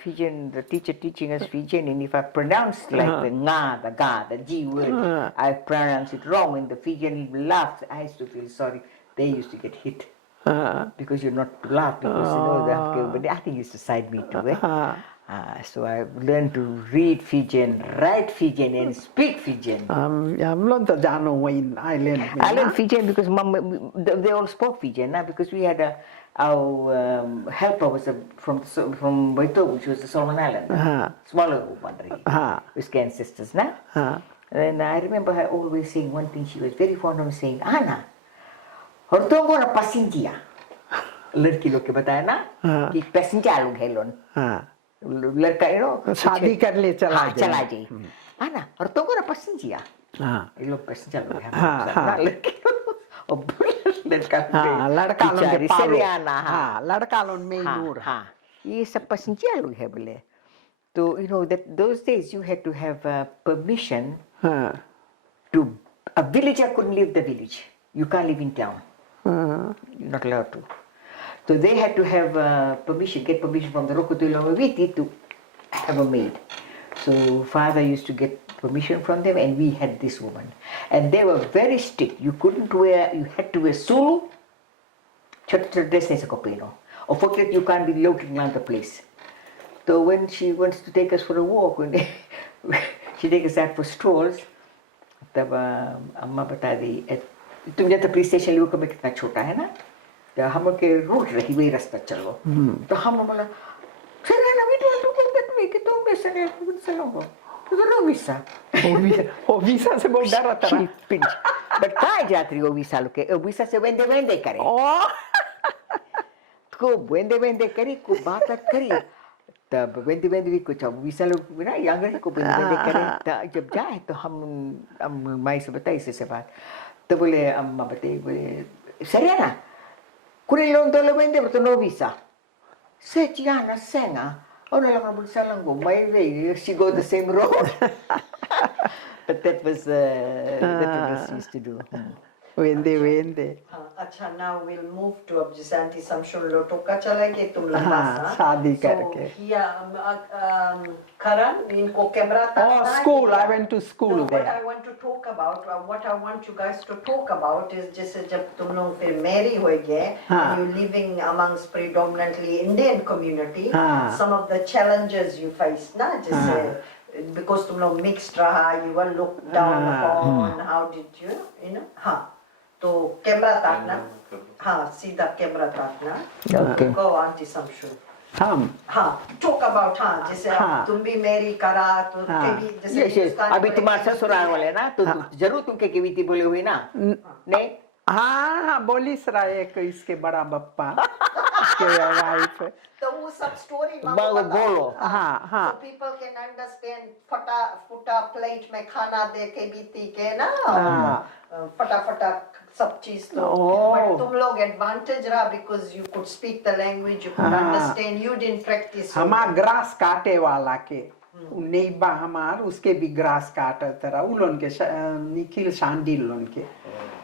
Fijian, the teacher teaching us Fijian, and if I pronounced like the nga, the ga, the g word, I pronounced it wrong, and the Fijian laughed. I used to feel sorry. They used to get hit because you're not to laugh because you know but I think used to side me too. So I learned to read Fijian, write Fijian, and speak Fijian. हम लोग तो जानो वही island में. I learned Fijian because mom, they all spoke Fijian now because we had our helper was from Waitobu, which was the Solomon Island, smaller one, with ancestors now. And I remember her always saying one thing. She was very fond of saying, "Ana, hortongo na pasintia." लड़की लोग के बताया ना कि passenger लोग है loan लड़का you know शादी कर ले चला जाए आना और तो को ना पैसेंजर ये लोग पैसेंजर लोग हैं ना लड़की और हाँ लड़का लोग के बिचारी पालो सरियाना, हाँ लड़का लोग में ही हाँ नूर हाँ ये सब पसंदिया लोग है बोले तो you know that those days you had to have permission हाँ to a villager couldn't leave the village. You can't live in town. हाँ You're not allowed to. So they had to have permission, get permission from the Rokutulawawiti to have a maid. So father used to get permission from them, and we had this woman. And they were very strict. You couldn't wear, you had to wear sulu, dress as a copino. Or forget you can't be looking around the place. So when she wants to take us for a walk, when she takes us out for strolls, तब अम्मा बता दी तुम जब police station लेवुका में कितना छोटा है ना तो हम लोग के रोड रही वही रास्ता चलो तो हम लोग बोला सर ना भी तो बेट में कि तुम बेस ने चलोगे तो रो वीसा ओ वीसा से बहुत डर आता है पिंच बट काय जात्री ओ वीसा लोग के ओ वीसा से वेंदे वेंदे करे ओ को वेंदे करी को बात करी तब वेंदे भी कुछ अब वीसा लोग ना यंगर को वेंदे करे जब जाए तो हम माई से बताई से बात तो बोले अम्मा बताई बोले सरिया ना कुरे लोग तो लोग वेंदे तो नो वीसा से चियाना सेंगा और लोग बोल सलंगो माई वे she go the same road but that was what we used to do वेंदे अच्छा now we'll move to अब जैसे आंटी शमशुन लोटोका चला गए तुम लंबासा शादी करके Karan इनको camera Oh, school. I went to school No, what there. I want to talk about, what I want you guys to talk about is जैसे जब तुम लोग फिर marry हो गए, हाँ. you living amongst predominantly Indian community, हाँ. some of the challenges you faced ना जैसे because तुम लोग mixed रहा, you were looked down upon, how did you know, हाँ. तो कैमरा ताकना, हाँ सीधा कैमरा ताकना, Okay. go aunty Shamshun. Hmm हाँ, talk about हाँ जैसे हाँ. तुम भी मेरी करा तो हाँ. कभी जैसे yes अभी तुम्हारे ससुराल वाले ना तो जरूर तुमके केवीती बोले हुए ना नहीं हाँ बोलिस रहा एक इसके बड़ा बप्पा इसके वाइफ तो वो सब स्टोरी बोलो हाँ हाँ so people can understand फटा प्लेट में खाना दे के बीती के ना फटा सब चीज तो but तुम लोग एडवांटेज रहा because you could speak the language, you could understand, you didn't practice. हमार ग्रास काटे वाला के नेबा हमार उसके भी ग्रास काटे तरह उलोन के निखिल शांडिल लोन के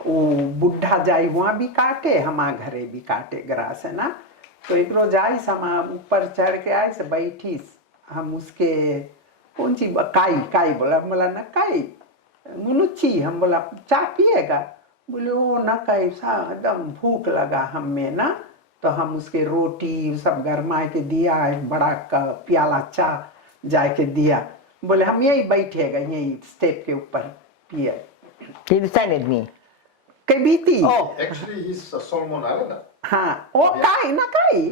वो बुढ़ा जाई वहाँ भी काटे हमार घरे भी काटे ग्रास है ना तो एक रोज आई हमार ऊपर चढ़ के आए से बैठी हम उसके कौन सी काई बोला ना काई मुनुची हम बोला चाय पिएगा बोले ओ ना काई सा एकदम भूख लगा हमें ना तो हम उसके रोटी सब गरमाए के दिया बड़ा प्याला चाय जाए के दिया बोले हम यही बैठेगा यही स्टेप के ऊपर पिए he decided me कभी थी Actually, he's a Solomon Islander. हाँ ओ काई ना काई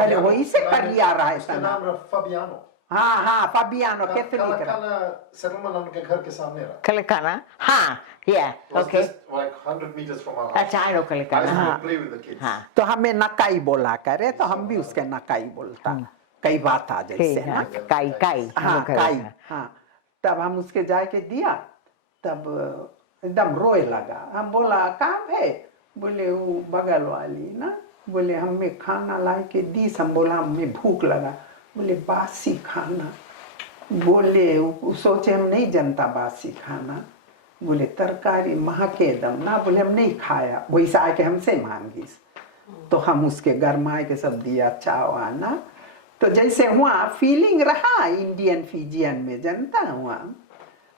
अरे वही से कर लिया रहा है उसका नाम रहा Fabiano. हाँ फाबियानो कैसे लिख रहा Kalakana settlement उनके घर के सामने रहा. Kalakana हाँ yeah It was okay just like 100 meters from our house. अच्छा I know I Kalakana used हाँ to play with the kids. हाँ तो हमें नकाई बोला करे तो हम भी उसके नकाई बोलता कई बात आ जैसे ना काई हाँ काई हाँ तब हम उसके जाके दिया तब एकदम रोए लगा हम बोला कहाँ है बोले वो बगल वाली ना बोले हमें खाना ला के दी हम बोला हमें भूख लगा बोले बासी खाना बोले सोचे हम नहीं जनता बासी खाना बोले तरकारी महके दम ना बोले हम नहीं खाया वैसा आके हमसे मांगी तो हम उसके गरमाए के सब दिया चावा ना तो जैसे हुआ फीलिंग रहा इंडियन फिजियन में जनता हुआ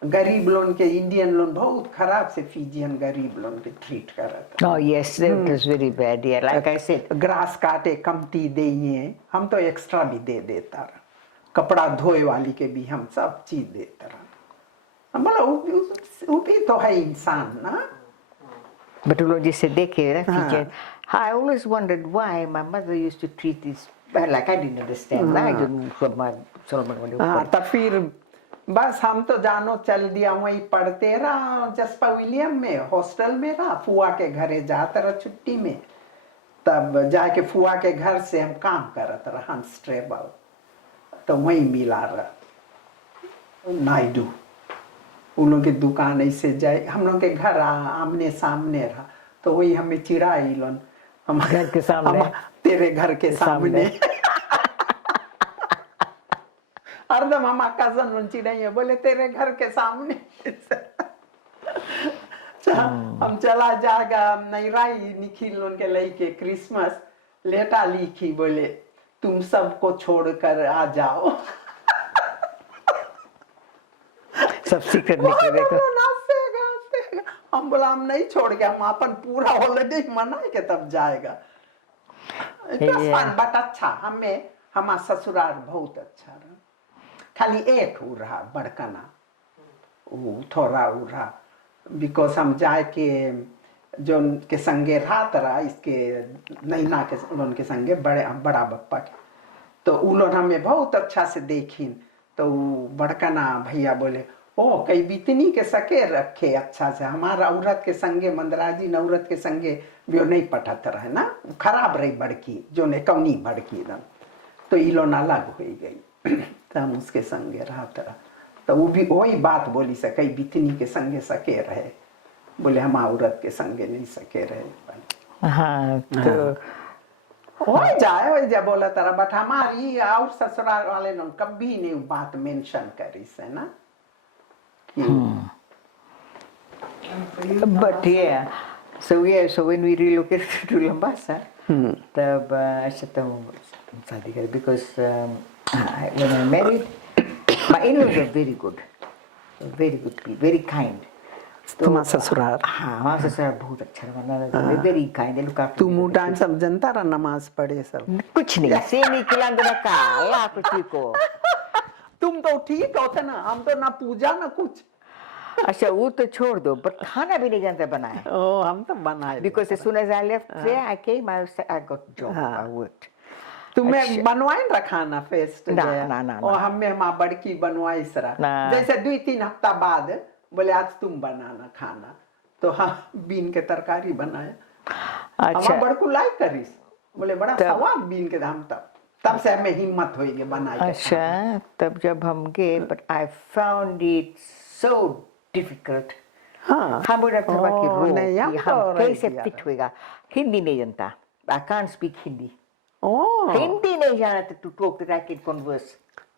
गरीब लोन के इंडियन लोन बहुत खराब से फिजियन गरीब लोन के ट्रीट करता oh yes that was very bad yeah like I said grass काटे कमती देइए हम तो एक्स्ट्रा भी दे देता रहा कपड़ा धोए वाली के भी हम सब चीज देता रहा हम बोला वो भी तो है इंसान ना but लोग जिसे देखे ना Fijian I always wondered why my mother used to treat this like I didn't understand I didn't from my Solomon वाले ऊपर तब फिर बस हम तो जानो चल दिया वहीं पढ़ते रहा जसपा विलियम में हॉस्टल में रहा फुआ के घरे जाता रहा छुट्टी में तब जाके फुआ के घर से हम काम करत रहा हंस ट्रेबल तो वहीं मिला रहा नायडू उन लोग की दुकान ऐसे जाए हम लोग के घर आमने सामने रहा तो वही हमें चिढ़ाई लोन हम घर के सामने। तेरे घर के सामने अर्धम हम कजन चिढ़ाई है बोले तेरे घर के सामने हम चला जाएगा नईराई निखिल उनके लई के क्रिसमस लेटा लिखी बोले तुम सबको छोड़कर आ जाओ सब सीक्रेट निकले देखो। हम बोला हम नहीं छोड़ के हम अपन पूरा हॉलिडे मना के तब जाएगा। बट अच्छा हमें हमारा ससुराल बहुत अच्छा रहा, खाली एक हो रहा बड़कना वो थोड़ा हो रहा बिकॉज हम जाए के जो के संगे रात रहा इसके नैना के उनके संगे बड़ा बप्पा के तो उन हमें बहुत अच्छा से देखीन तो बड़कना भैया बोले ओ कई बितनी के सके रखे अच्छा से हमारा औरत के संगे मंदराजी नौरत के संगे वो नहीं पटत रहे ना खराब रही बड़की जो ने कौनी बड़की रन तो इलोन अलग हो गई तो हम उसके संगे रहता रहा तो वो भी वही बात बोली से कई बितनी के संगे सके रहे बोले हम औरत के संगे नहीं सके रहे। हाँ तो हो जाए बोला तारा बट हमारी और ससुराल वाले ने कभी नहीं बात मेंशन करी से ना। But yeah, so when we relocated to Lambasa, तब ऐसा तो शादी करी because when I married, my in-laws were very good people, very kind. तुम्हारा ससुराल हाँ हमारा ससुराल बहुत अच्छा रहा, very kind, they look after me. तुम टाइम सब जनता रहा नमाज पढ़े सब कुछ नहीं से निकला अंदर काला कुछ को तुम तो ठीक होते ना हम तो ना पूजा ना कुछ। अच्छा वो तो छोड़ दो पर खाना भी नहीं जानते बनाए। ओ हम तो बनाए because as soon as I left there I came I got job I worked। तुम्हें बनवाई ना खाना फेस्ट ना और हमें हमारा बड़की बनवाई सरा जैसे 2-3 हफ्ता बाद बोले आज तुम बनाना खाना तो हाँ बीन के तरकारी बनाए। अच्छा बड़कू लाइक करीस बोले बड़ा स्वाद बीन के हम तब से हमें हिम्मत हुई कि बनाए। अच्छा तब जब हम गए but I found it so difficult। हाँ हम बोले कि हम कैसे फिट होएगा हिंदी नहीं जानता I can't speak Hindi Hindi नहीं जानता to talk that I can converse।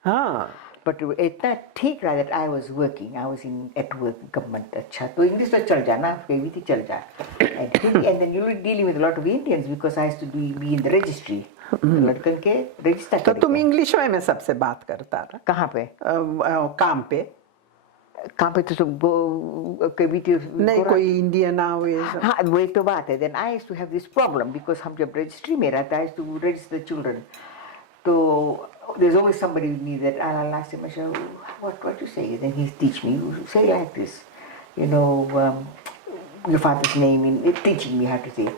हाँ but इतना ठीक रहा that I was working I was at work government अच्छा तो इंग्लिश तो चल जाना कहीं भी चल जा and then you were dealing with a lot of Indians because I used to be in the registry लड़कन के रजिस्टर। तो तुम इंग्लिश में सबसे बात करता रहा कहाँ पे काम पे तो तुम कभी नहीं कोई इंडियन आवे हाँ वही तो बात है। then I used to have this problem because हम जब रजिस्ट्री में रहता I used to register the children तो there's always somebody with me that I'll ask him what you say then he teach me you say like this you know your father's name in teaching me how to say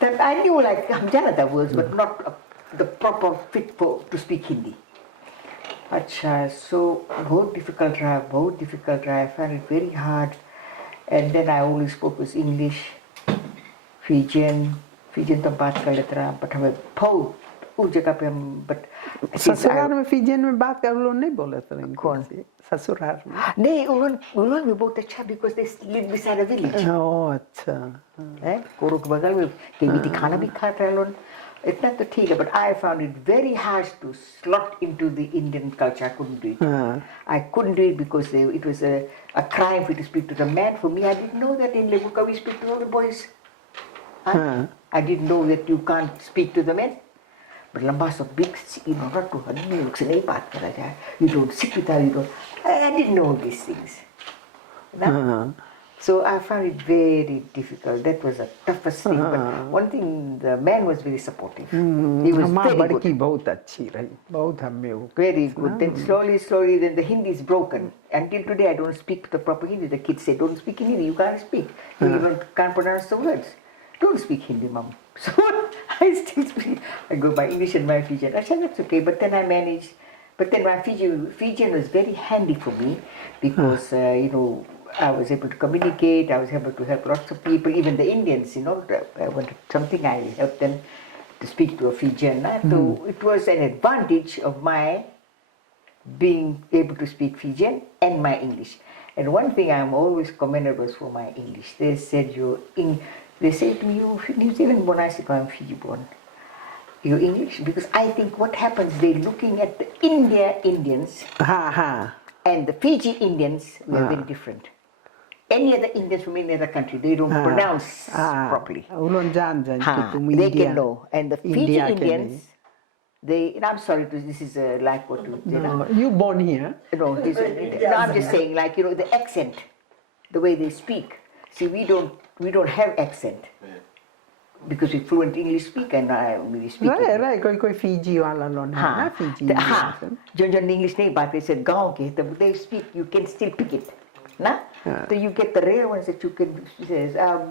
that I knew like हम जानता words but not the proper fit to speak Hindi। अच्छा so बहुत difficult रहा I found it very hard and then I only spoke with English Fijian तो बात कर लेता रहा but हमें बहुत उस जगह पे हम but ससुराल में फिजियन में बात कर लो नहीं बोले तो कौन ससुराल में नहीं उन्होंने भी बहुत अच्छा because they live beside a village। ओ अच्छा है कोरो के बगल में कभी खाना भी खाते हैं लोग इतना तो ठीक है but I found it very hard to slot into the Indian culture I couldn't do it I couldn't do it because it was a crime for me to speak to the man for me I didn't know that in Levuka we speak to all the boys I didn't know that you can't speak to the men but Lambasa big you know not to लोग से नहीं बात करा जाए you don't sit with her you don't I didn't know these things so I found it very difficult that was the toughest thing but one thing the man was very supportive he was very good बहुत अच्छी रही बहुत हमें very good then slowly then the Hindi is broken until today I don't speak the proper Hindi the kids say don't speak in Hindi you can't speak you even can't pronounce the words don't speak Hindi mom so I still speak I go by English and my Fijian I said that's okay but then I managed but then my Fijian was very handy for me because you know I was able to communicate I was able to help lots of people even the Indians you know when something I helped them to speak to a Fijian so it was an advantage of my being able to speak Fijian and my English and one thing I'm always commended was for my English they said They say to me, you New Zealand born, I said, I'm Fiji born. You English? Because I think what happens, they're looking at the Indians and the Fiji Indians, we are very different. Any other Indians from any other country, they don't pronounce properly. They can know. And the Fiji Indians, and I'm sorry, this is like what you say. No, you born here? No, I'm just saying, like, the accent, the way they speak. See, we don't have accent. Because we fluent English speak and we speak. Right. कोई Fiji वाला लोग ना Fiji. जो English नहीं बात said गाँव के, they speak, you can still pick it. Na? So you get the rare ones that you can,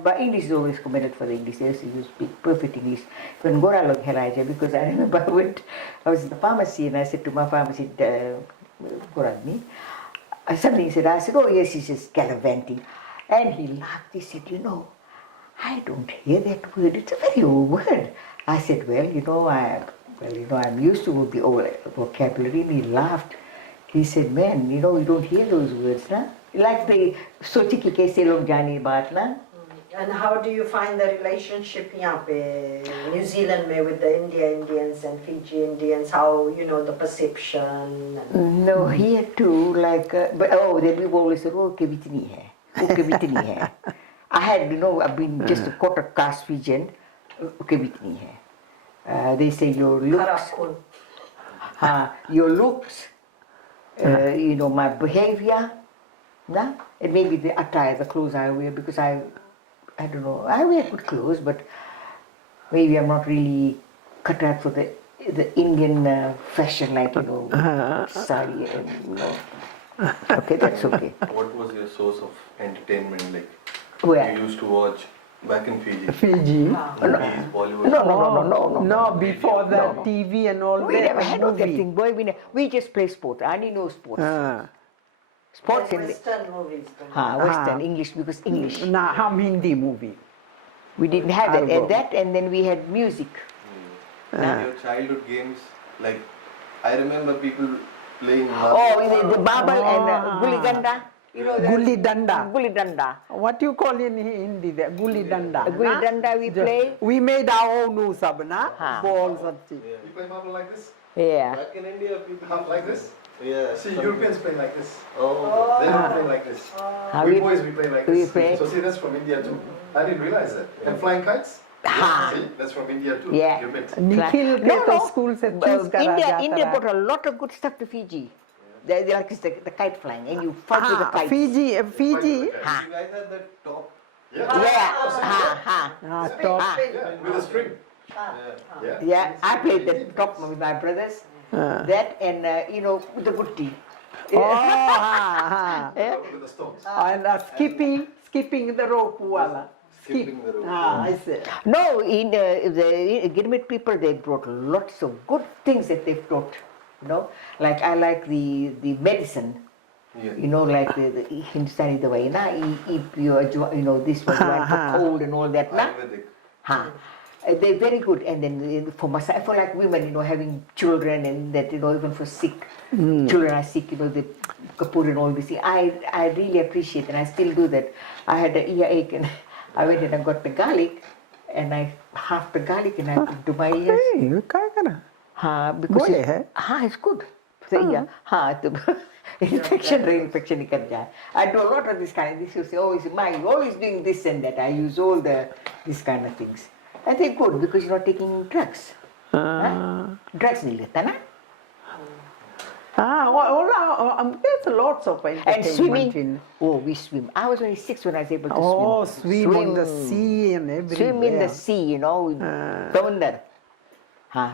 but English is always commended for the English. Yes, you speak perfect English. When Gora look helaja, because I remember I was in the pharmacy and I said to my pharmacy, Gorani, I suddenly said, oh yes, he's just gallivanting. And he laughed, he said, I don't hear that word, it's a very old word. I said, well, I'm used to the old vocabulary. And he laughed. He said, man, you don't hear those words, na? Like the sochi ki kaise log jani baat, na? And how do you find the relationship here in New Zealand with the Indians and Fiji Indians? How, the perception? No, here too, like, then we've always said, okay, bitni hai. I had, I've been just a quarter caste Fijian, okay, bitni hai. They say your looks, my behavior, nah? And maybe the attire, the clothes I wear, because I don't know, I wear good clothes, but maybe I'm not really cut out for the Indian fashion, like, sari and, Okay, that's okay. What was your source of entertainment, like? Where? You used to watch back in Fiji? Fiji? Movies, Bollywood? No. No, before that, TV and all We that. never had all that thing, boy. We just play sports. I only know sports. Sports in Western movies. Western, English, because English. Nah, ham Hindi movie. We didn't have that, and then we had music. Your childhood games, like, I remember people playing. The barbel and gulli danda. Gulli danda. Gulli danda. What you call in Hindi there? Gulli danda. Gulli danda we play. We made our own sabna balls and You play marble like this? Yeah. Back in India, people Half like this? Yeah. See, Europeans play like this. Oh. They don't play like this. We boys, we play like this. So see, that's from India too. I didn't realize that. And flying kites? See, that's from India too. Yeah. Girmit. Nikhil ke school se choose kara jata India hai. brought a lot of good stuff to Fiji. They like the kite flying, and you fight with the kites. Fiji. You guys had that top. Yeah. Top. Yeah, with a string. Yeah, I played the top with my brothers. That and with the gutti. With the stones. And skipping the rope wala. Skipping the rope. I see. No, in the Girmit people, they brought lots of good things that they've taught. Like I like the medicine. Yeah. Like the Hindustani the way, this was for cold and all that, na? Ayurvedic. They're very good. And then for myself, for like women, having children and that, even for sick, children are sick, the kapur and all this. I really appreciate and I still do that. I had an earache and I went and I got the garlic and I half the garlic and I put to my ears. Hey, kya kara? Because it's it's good. So, infection nikal jaye. I do a lot of this kind of this. You say, you're always doing this and that. I use all these kind of things. And they're good because you're not taking drugs. Drugs nahi leta na? There's lots of entertainment. And swimming. We swim. I was only 6 when I was able to swim. Swim in the sea and everywhere. Swim in the sea, Samundar.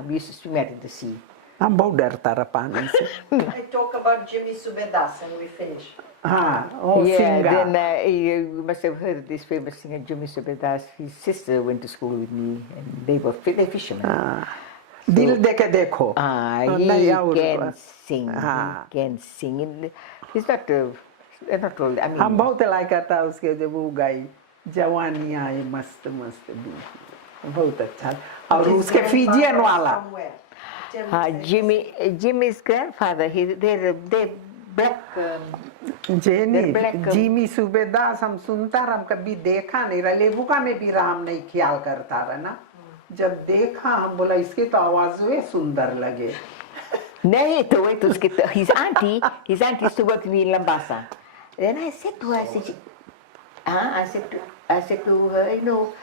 We used to swim out in the sea. I'm बहुत डरता रहा पानी से. I talk about Jimmy Subedas and we finish. Then you must have heard this famous singer Jimmy Subedas. His sister went to school with me, and they're fishermen. दिल देके देखो. He can sing. He can sing. He's not old. I mean, हम बहुत like था उसके जब वो गाई जवानी आई मस्त मस्त भी बहुत अच्छा और उसके फिजियन वाला. Jimmy's grandfather, they're black. Jenny They're black, Jimmy Subedas हम सुनता रहा, हम कभी देखा नहीं रहा। लेवुका में भी रहा, हम नहीं ख्याल करता रहा ना। जब देखा हम बोला इसके तो आवाज वे सुंदर लगे। नहीं तो wait, his auntie used to work in Lambasa. Then I said to her, I said to her, you know,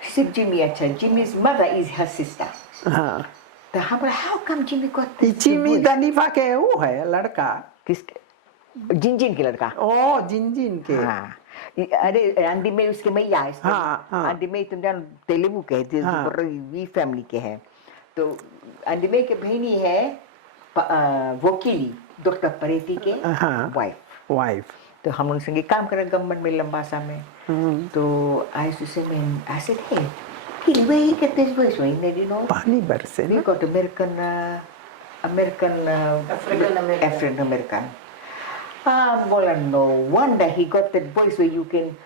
she said Jimmy, actually, Jimmy's mother is her sister. हाँ। तो हम बोला, how come Jimmy got ये this? Jimmy दनीफा के वो है लड़का। किसके? जिन के लड़का। ओ जिन के। हाँ। अरे आंटी में उसके मैया है। हाँ हाँ। आंटी में तुम जानो तेलुगु के हैं, हाँ। वी फैमिली के हैं। तो आंटी में के बहनी है वकीली डॉक्टर परेती के वाइफ। तो हम उनसे संगे काम करें गवर्नमेंट में लंबासा में। तो I used to say, I said, hey, where he get this voice? You know, पानी बरसे we ना। got African American. Well, no wonder he got that voice where you can,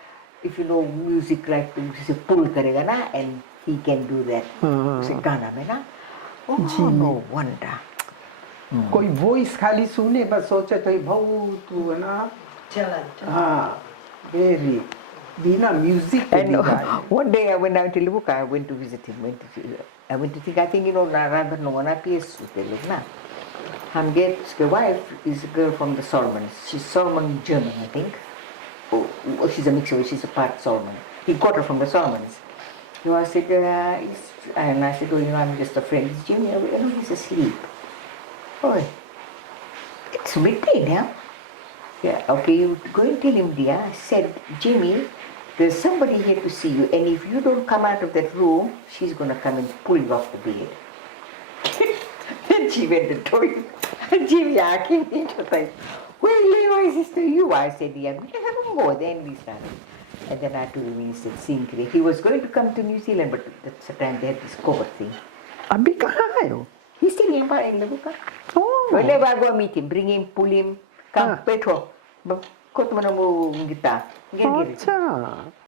if you know music, like to pull करेगा ना, and he can do that. उसे गाना में ना, oh no wonder. कोई वॉइस खाली सुने बस सोचे तो ये बहुत है ना। हाँ, very बिना म्यूजिक के भी गाए। One day I went down to Levuka, I went to visit him. I went to think, I think you know, rather no one appears with the Levna. The wife is a girl from the Solomons. She's Solomon German, I think. Oh, she's a mixture. She's a part Solomon. He got her from the Solomons. So I said, and I said, oh, you know, I'm just a friend. It's Jimmy. You know, he's asleep. Oh, it's midday now. Yeah, okay, you go and tell him, dear. I said, Jimmy, there's somebody here to see you, and if you don't come out of that room, she's going to come and pull you off the bed. Then she went and told him. Jimmy, I came into the well, Levi, sister, you. I said, yeah, let him go. Then we started. And then I told him, he said, sing. He was going to come to New Zealand, but that's the time they had this COVID thing. अभी कहाँ है वो? He's still in Levuka. Oh. Whenever I go meet him, bring him, pull him, come, Petro. Kau tu mana mu kita? अच्छा।